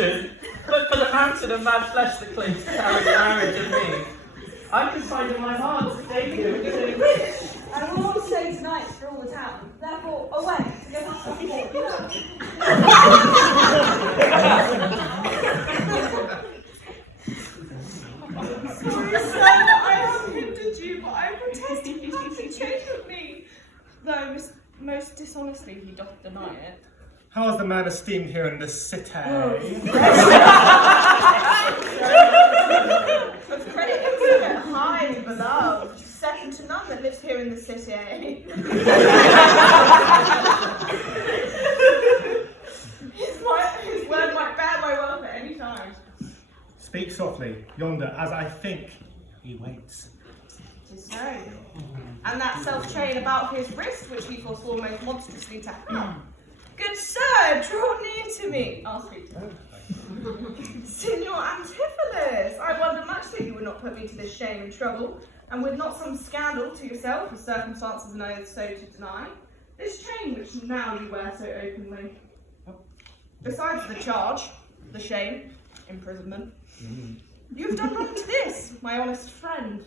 But for the mountain of mad flesh that clings to carry marriage and me, I can find in my heart to stay here and say, I will all stay tonight for all the town, therefore away to get us some more. Sorry, sir, I have hindered you, but I protest you have to change with me. Though most dishonestly he doth deny it. How is the man esteemed here in this city? Of credit highly beloved, second to none that lives here in the city. His word might bear my wealth at any time. Speak softly, yonder, as I think he waits. 'Tis so. And that self-chain about his wrist, which he forswore most monstrously to have. Good sir, draw near to me. I'll speak to him. Signor Antipholus, I wonder much that you would not put me to this shame and trouble, and with not some scandal to yourself, with circumstances and oaths so to deny, this chain which now you wear so openly. Besides the charge, the shame, imprisonment, you've done wrong to this, my honest friend.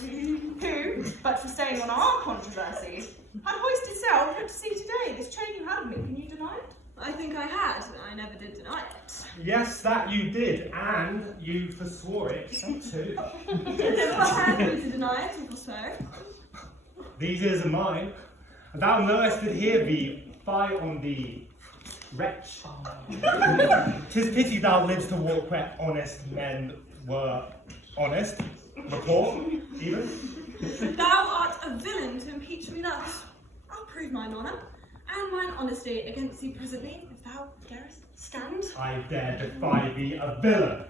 Who, but for staying on our controversy, had hoisted sail and put to sea today. This chain you had of me, can you deny it? I think I had. I never did deny it. Yes, that you did, and you forswore it too. Never had me to deny it, if so. These ears are mine. Thou knowest that here be fie on thee, wretch. 'Tis pity thou livest to walk where honest men were honest, before, even. Thou art a villain to impeach me thus. I'll prove mine honour and mine honesty against thee presently, if thou darest stand. I dare defy thee, a villain.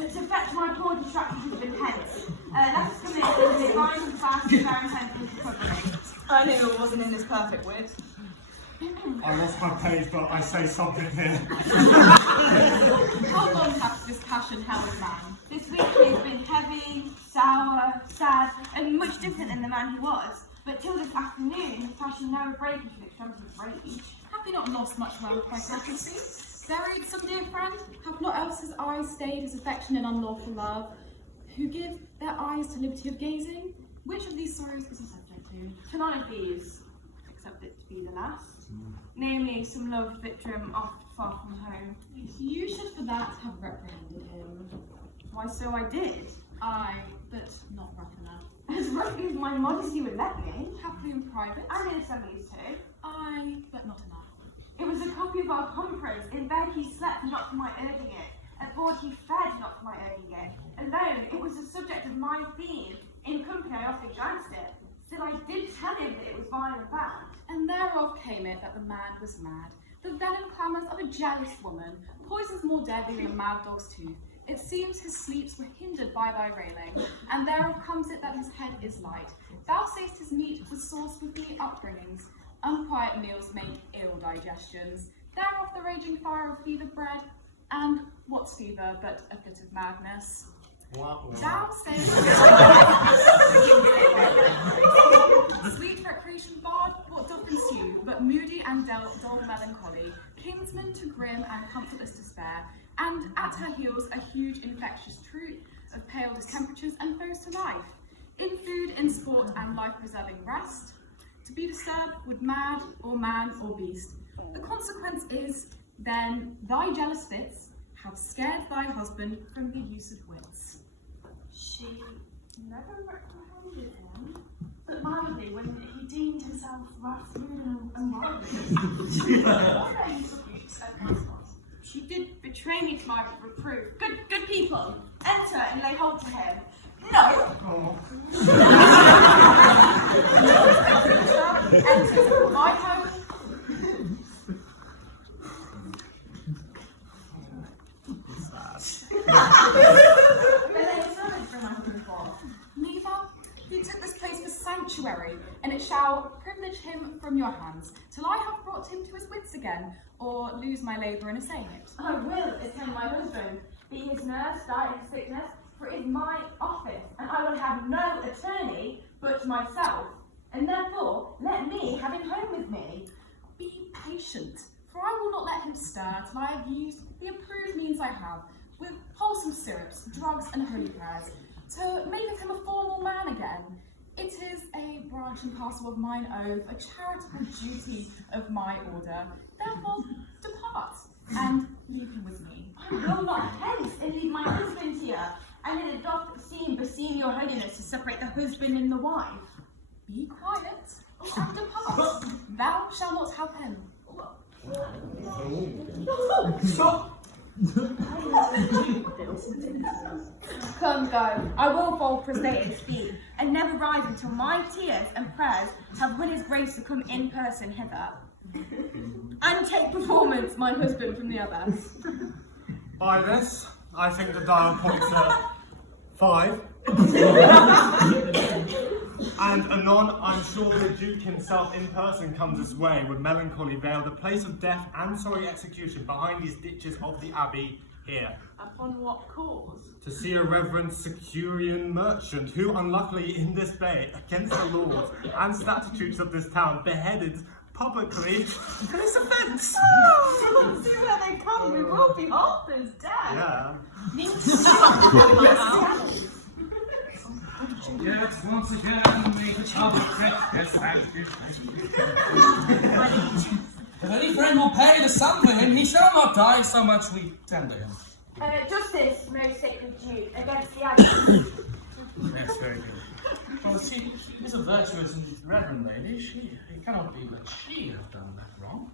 To fetch my poor distracted with hence. Let us come in and divine and fast and bearing home from recovery. I knew it wasn't in his perfect wit. I lost my page, but I say something here. How long hath this passion held man? This week he has been heavy, sour, sad, and much different than the man he was. But till this afternoon, his passion never breaks into extremity of rage. Have we not lost much love by courtesy? Buried some dear friend? Have not else his eyes stayed his affection and unlawful love? Who give their eyes to liberty of gazing? Which of these sorrows is he subject to? To none of these, except it to be the last. Namely, some love victim oft far from home. You should for that have reprehended him. Why, so I did. Aye, but not rough enough. As roughly as my modesty would let me. Happily in private. And in assemblies too. Aye, but not enough. It was a copy of our compraise. In bed he slept, not for my urging it. At board he fed, not for my urging it. Alone, it was the subject of my theme. In company I often glanced it. Still I did tell him that it was vile and bad. And thereof came it that the man was mad. The venom clamours of a jealous woman, poisons more deadly than a mad dog's tooth. It seems his sleeps were hindered by thy railing, and thereof comes it that his head is light. Thou say'st his meat was sauced with the upbringings. Unquiet meals make ill digestions. Thereof the raging fire of fever bred, and what's fever but a fit of madness? Thou say'st sweet recreation bard, what doth ensue, but moody and dull melancholy, kinsman to grim and comfortless despair, and at her heels a huge infectious truth of pale distemperatures and foes to life, in food, in sport, and life-preserving rest, to be disturbed with mad, or man, or beast. The consequence is, then, thy jealous fits have scared thy husband from the use of wits. She never reprehended him, but mildly when he deemed himself rough, rude, and wild. She did betray me to my reproof. Good people, enter and lay hold to him. No! Enters my home. Neither. He took this place for sanctuary, and it shall privilege him from your hands, till I have brought him to his wits again, or lose my labour in assaying it. I will attend my husband, be his nurse, die in sickness, for it is my office, and I will have no attorney but myself, and therefore let me have him home with me. Be patient, for I will not let him stir till I have used the approved means I have, with wholesome syrups, drugs, and holy prayers, to make of him a formal man again. It is a branch and parcel of mine oath, a charitable duty of my order. Therefore, depart and leave him with me. I will not hence and leave my husband here, and it doth beseem your holiness to separate the husband and the wife. Be quiet and depart. Thou shalt not have him. Come, go. I will fall prostrate at his feet, and never rise until my tears and prayers have won his grace to come in person hither, and take performance my husband from the other. By this, I think the dial points at 5. And anon, I'm sure the Duke himself in person comes this way, with melancholy veil, the place of death and sorry execution behind these ditches of the abbey here. Upon what cause? To see a reverend Securian merchant, who unluckily in this bay, against the laws and statutes of this town, beheaded publicly for this offence. Oh, see where they come, we will behold this death. Yeah. Yet once again make a public yes, thank you. If any friend will pay the sum for him, he shall not die, so much we tender him. Justice, most sacred Duke, against the abbey. Yes, very good. Well, she is a virtuous and reverend lady. She cannot be that she has done that wrong.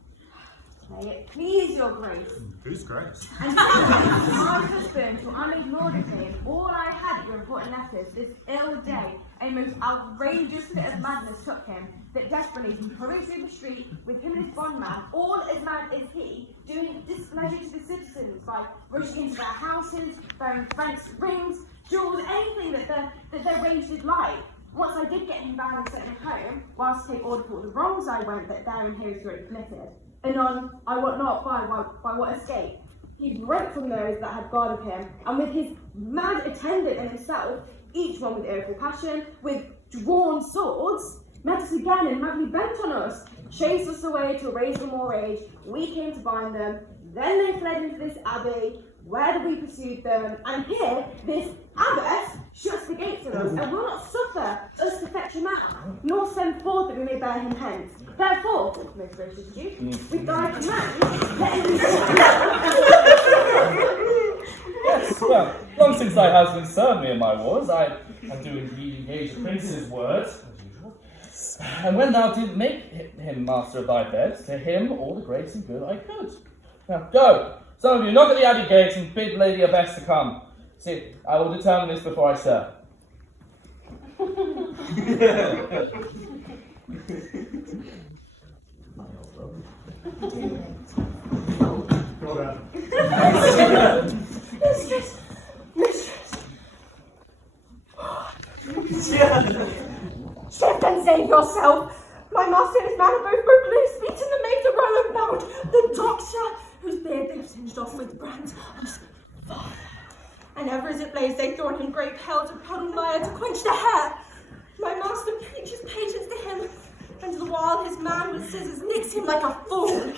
May it please your grace. Whose grace? And my husband, who I made lord of him, all I had at your important letters, this ill day, a most outrageous fit of madness took him, that desperately he hurried through the street with him and his bondman, all as mad as he, doing displeasure to the citizens by rushing into their houses, bearing French rings, jewels, anything that their rage did like. Once I did get him bound and sent him home, whilst to take order for all the wrongs I went, that there in his throat committed. Anon, I wot not by what escape. He broke from those that had guard of him, and with his mad attendant and himself, each one with irritable passion, with drawn swords, met us again and madly bent on us, chased us away till raised no more rage. We came to bind them, then they fled into this abbey, where we pursued them, and here this abbess shuts the gates of us, and will not suffer us to fetch him out, nor send forth that we may bear him hence. Therefore, most gracious Duke, with thy command, let him Yes, well, long since thy husband served me in my wars, I do indeed engage the prince's word, as usual. And when thou didst make him master of thy bed, to him all the grace and good I could. Now go, some of you, knock at the abbey gates and bid Lady Abbess to come. See, I will determine this before I serve. Shift and save yourself. My master and his man are both broken loose, beaten and made to row and bound. The doctor, whose beard they've singed off with brands, and ever as it blazed, they throw on him great pails of puddle mire to quench the hair. My master preaches patience to him, and the while his man with scissors nicks him like a fool.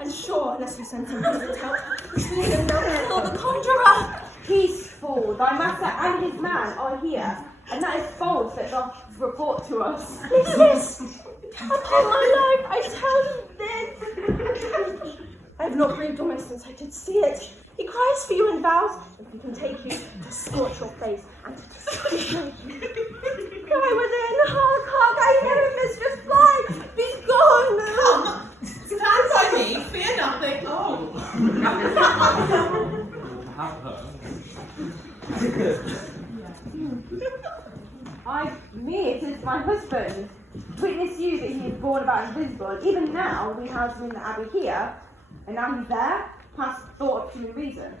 And sure, unless you send some peasant help, between them they'll kill the conjurer. peaceful. Thy master and his man are here, and that is false that doth report to us. Yes, upon my life, I tell you this. I have not breathed almost since I did see it. He cries for you and vows, if he can take you, to scorch your face and to destroy you. Cry within, hark, hark, I hear him, mistress, fly! husband. Witness you that he is born about invisible. Even now, we house him in the abbey here, and now he's there, past thought of human reason.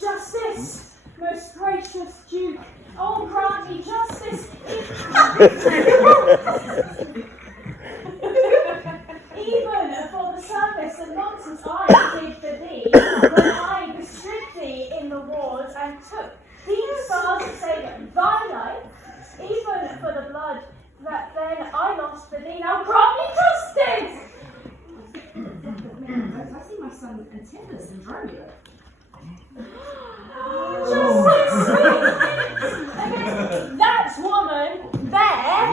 Justice, most gracious Duke, oh grant me justice. Even for the service and nonsense I did for thee, when I bestrid thee in the wars and took these stars to save thy life, even for the blood that then I lost for thee, now grant me justice! I see my son Antiphus and Dromio. Justice! Against that woman there,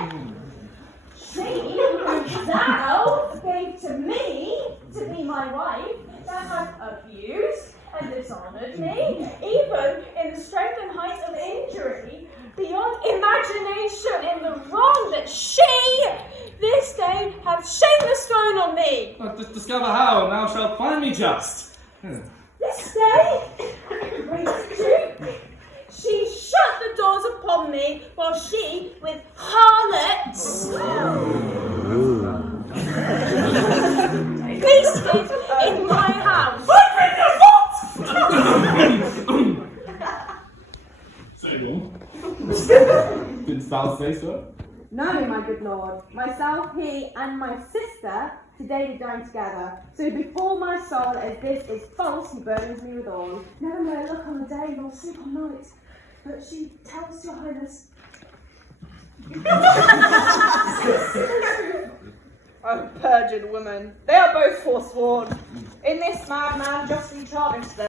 she whom thou gave to me to be my wife, that hath abused and dishonoured me, even in the strength and height of injury, beyond imagination in the wrong that she this day hath shameless thrown on me. Discover how, and thou shalt find me just. This day, great Duke, she shut the doors upon me while she, with harlots, feasted in my house. Didn't thou say so? No, my good lord. Myself, he, and my sister today we dine together. So before my soul as this is false, he burdens me with all. No, no, look on the day nor sleep on night. But she tells your highness. Oh, perjured woman, they are both forsworn. In this madman justly charged them.